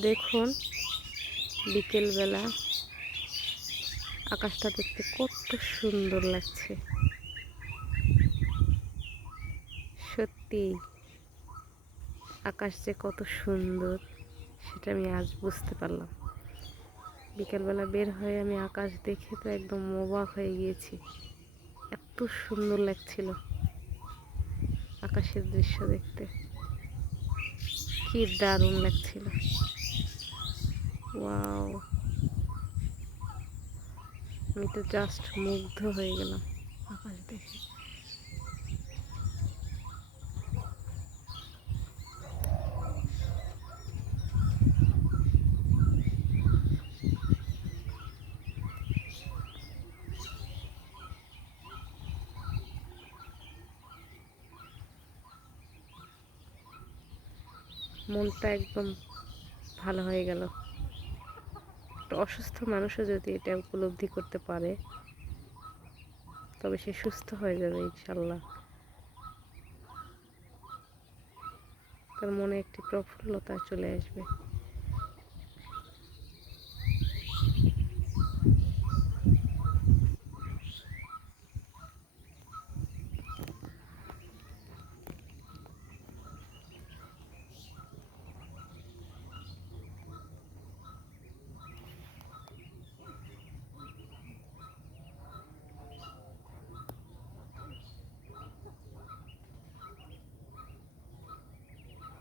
দেখুন বিকেলবেলা আকাশটা দেখতে কত সুন্দর লাগছে। সত্যি আকাশ যে কত সুন্দর সেটা আমি আজ বুঝতে পারলাম। বিকেলবেলা বের হয়ে আমি আকাশ দেখে তো একদম অবাক হয়ে গিয়েছি। এত সুন্দর লাগছিল আকাশের দৃশ্য দেখতে, কি দারুণ লাগছিল। ওয়াও, আমি তো জাস্ট মুগ্ধ হয়ে গেলাম আকাশ দেখে। মনটা একদম ভালো হয়ে গেল। একটা অসুস্থ মানুষও যদি এটা উপলব্ধি করতে পারে তবে সে সুস্থ হয়ে যাবে ইনশাল্লাহ। তার মনে একটি প্রফুল্লতা চলে আসবে।